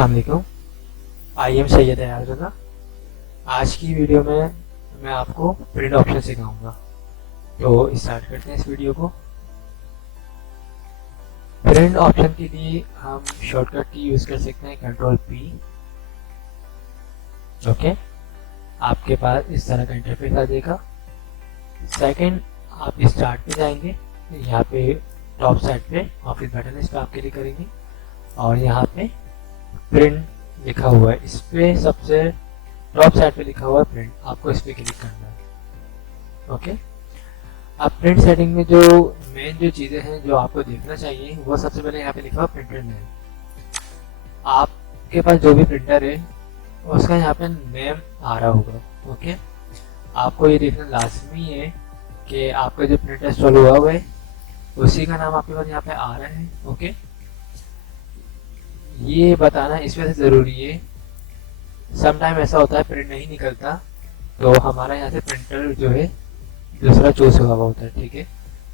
अस्सलाम वालेकुम। I am Syed रज़ा। आज की वीडियो में मैं आपको प्रिंट ऑप्शन सिखाऊंगा। तो स्टार्ट करते हैं इस वीडियो को। प्रिंट ऑप्शन के लिए हम शॉर्टकट की यूज़ कर सकते हैं कंट्रोल पी। ओके, आपके पास इस तरह का इंटरफेस आ जाएगा। सेकंड, आप स्टार्ट पे जाएंगे, यहाँ पे टॉप साइड पे ऑफिस बटन है, इस पर आप क्लिक करेंगे और यहाँ पे प्रिंट लिखा हुआ है, इस पे सबसे टॉप साइड पे लिखा हुआ है प्रिंट, आपको इस पे क्लिक करना है। ओके, अब प्रिंट सेटिंग में जो मेन जो चीज़ें हैं जो आपको देखना चाहिए वो सबसे पहले यहाँ पे लिखा हुआ प्रिंटर नेम। आपके पास जो भी प्रिंटर है उसका यहाँ पे नेम आ रहा होगा। ओके, आपको ये देखना लाजमी है कि आपका जो प्रिंटर इंस्टॉल हुआ हुआ है उसी का नाम आपके पास यहाँ पे आ रहा है। ओके, ये बताना इस वजह से ज़रूरी है, समटाइम ऐसा होता है प्रिंट नहीं निकलता तो हमारा यहाँ से प्रिंटर जो है दूसरा चूज हुआ हुआ होता है। ठीक है,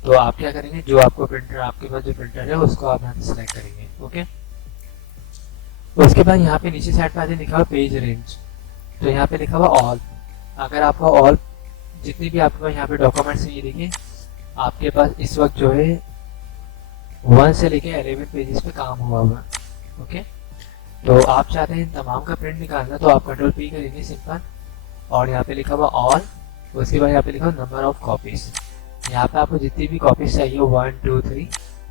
तो आप क्या करेंगे, जो आपको प्रिंटर, आपके पास जो प्रिंटर है उसको आप यहाँ से सिलेक्ट करेंगे। ओके, उसके बाद यहाँ पे नीचे साइड पे लिखा हुआ पेज रेंज, तो यहाँ पे लिखा हुआ ऑल। अगर आपका ऑल जितने भी आपके पास यहाँ पे डॉक्यूमेंट्स हैं, ये देखिए आपके पास इस वक्त जो है 1 से लेके 11 पेजेस पे काम हुआ हुआ है। ओके, तो आप चाहते हैं तमाम का प्रिंट निकालना तो आप कंट्रोल पी करेंगे सिंपल, और यहाँ पे लिखा हुआ ऑल, उसके बाद यहाँ पे लिखा हुआ नंबर ऑफ कॉपीज। यहाँ पे आपको जितनी भी कॉपीज चाहिए 1 2 3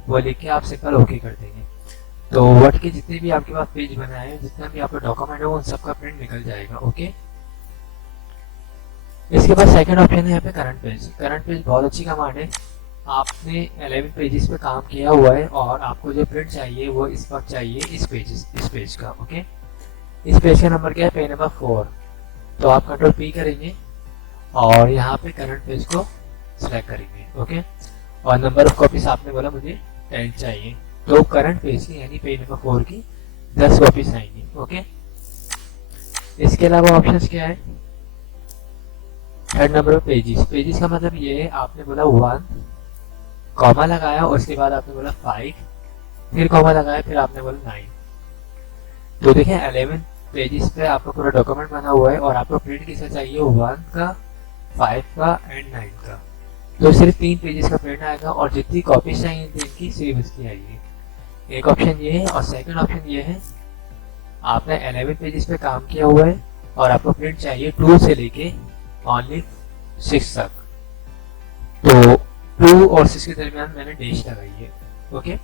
वो लिख के आप सिंपल ओके कर देंगे। तो वर्ड के जितने भी आपके पास पेज बनाए हैं, जितना भी आपका डॉक्यूमेंट है, उन सबका प्रिंट निकल जाएगा। ओके, इसके बाद सेकंड ऑप्शन है यहाँ पे करंट पेज। करंट पेज बहुत अच्छी कमांड है। आपने 11 पेजेस पे काम किया हुआ है और आपको जो प्रिंट चाहिए वो इस वक्त चाहिए इस पेज का। ओके, इस पेज का नंबर क्या है, पेज नंबर 4। तो आप कंट्रोल पी करेंगे और यहाँ पे करंट पेज को सिलेक्ट करेंगे। ओके, और नंबर ऑफ कॉपीज आपने बोला मुझे 10 चाहिए, तो करंट पेज की यानी पेज नंबर 4 की 10 कॉपीज आएंगी। ओके, इसके अलावा ऑप्शंस क्या है, third number of pages. Pages का मतलब ये है, आपने बोला 1 कॉमा लगाया, उसके बाद आपने बोला 5, फिर कॉमा लगाया, फिर आपने बोला 9। तो देखिए 11 पेजेस पे आपका पूरा डॉक्यूमेंट बना हुआ है और आपको प्रिंट किसका चाहिए, 1 का, 5 का एंड 9 का। तो सिर्फ 3 पेजेस का प्रिंट आएगा और जितनी कॉपीज चाहिए इनकी सिर्फ उसकी आएगी। एक ऑप्शन ये है, और सेकंड ऑप्शन ये है, आपने 11 पेजेस पे काम किया हुआ है और आपको प्रिंट चाहिए 2 से लेके ओनली 6 तक, तो 2 और 6 के दरमियान मैंने डैश लगाई है। ओके,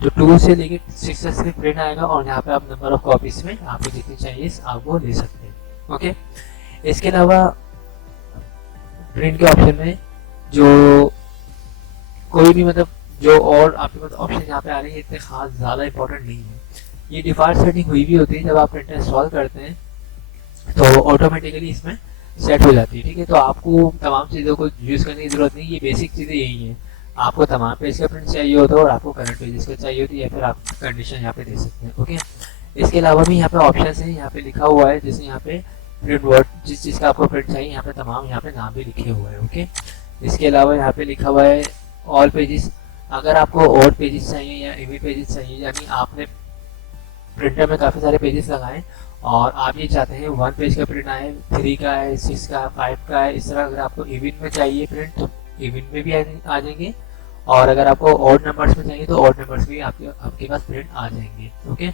तो 2 से लेके 6 तक सिर्फ प्रिंट आएगा और यहाँ पे आप नंबर ऑफ कॉपीज में आपको जितनी चाहिए आप वो ले सकते हैं। ओके, इसके अलावा प्रिंट के ऑप्शन में जो कोई भी मतलब जो और आपके पास ऑप्शन यहाँ पे आ रही है इतने खास ज़्यादा इंपॉर्टेंट नहीं है। ये डिफॉल्ट सेटिंग हुई भी होती है, जब आप प्रिंटर इंस्टॉल करते हैं तो ऑटोमेटिकली इसमें सेट हो जाती है। ठीक है, तो आपको तमाम चीज़ों को यूज़ करने की जरूरत नहीं, ये बेसिक चीज़ें यही हैं। आपको तमाम पेज का प्रिंट चाहिए होता है और आपको करंट पेजेस का चाहिए होता है, या फिर आप कंडीशन यहाँ पे दे सकते हैं। ओके, इसके अलावा भी यहाँ पे ऑप्शन है, यहाँ पे लिखा हुआ है, जैसे यहाँ पे प्रिंट वर्ड, जिस चीज़ का आपको प्रिंट चाहिए यहाँ पे तमाम यहाँ पे नाम भी लिखे हुए हैं। ओके, इसके अलावा यहाँ पे लिखा हुआ है ऑल पेजेस। अगर आपको और पेजेस चाहिए या इमेज पेजेस चाहिए, यानी आपने प्रिंटर में काफ़ी सारे पेजेस लगाए और आप ये चाहते हैं 1 पेज का प्रिंट आए, 3 का है, 6 का, 5 का है, इस तरह अगर आपको इवन में चाहिए प्रिंट तो इवन में भी आ जाएंगे, और अगर आपको ऑड नंबर्स में चाहिए तो ऑड नंबर्स भी आपके पास प्रिंट आ जाएंगे। ओके,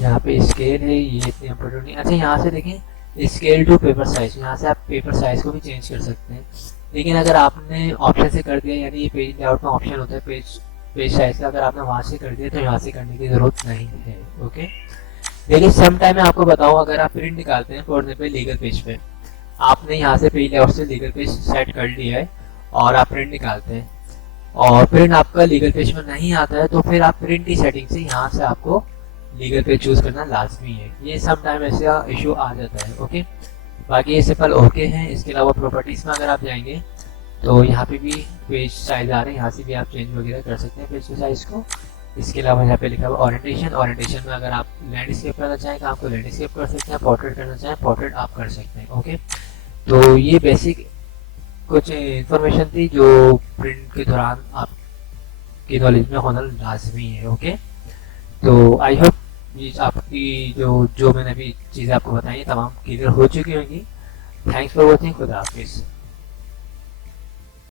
यहाँ पे स्केल है, ये इतनी इम्पोर्टेंट नहीं। अच्छा, यहाँ से देखें स्केल टू पेपर साइज, यहाँ से आप पेपर साइज को भी चेंज कर सकते हैं, लेकिन अगर आपने ऑप्शन से कर दिया, यानी ये पेज लेआउट में ऑप्शन होता है पेज साइज का, अगर आपने वहाँ से कर दिया तो यहाँ से करने की जरूरत नहीं है। ओके, लेकिन सम टाइम मैं आपको बताऊँ, अगर आप प्रिंट निकालते हैं फॉर एग्जाम्पल लीगल पेज पे, आपने यहाँ से पेज लेआउट से लीगल पेज सेट कर लिया है और आप प्रिंट निकालते हैं और प्रिंट आपका लीगल पेज में नहीं आता है, तो फिर आप प्रिंट की सेटिंग से यहाँ से आपको लीगल पेज चूज करना लाजमी है। ये सम टाइम ऐसा इशू आ जाता है। ओके, बाकी ये सिंपल ओके है। इसके अलावा प्रॉपर्टीज में अगर आप जाएंगे तो यहाँ पे भी पेज साइज आ रहे हैं, यहाँ से भी आप चेंज वगैरह कर सकते हैं पेज के साइज को। इसके अलावा यहाँ पे लिखा हुआ ओरिएंटेशन में अगर आप लैंडस्केप करना चाहें तो आपको लैंडस्केप कर सकते हैं, पोर्ट्रेट करना चाहें पोर्ट्रेट आप कर सकते हैं। ओके, तो ये बेसिक कुछ इंफॉर्मेशन थी जो प्रिंट के दौरान आपकी नॉलेज में होना लाजमी है। ओके, तो आई होप ये आपकी जो मैंने अभी चीज़ें आपको बताई तमाम क्लियर हो चुकी होंगी। Thanks for watching. खुदा हाफिज़।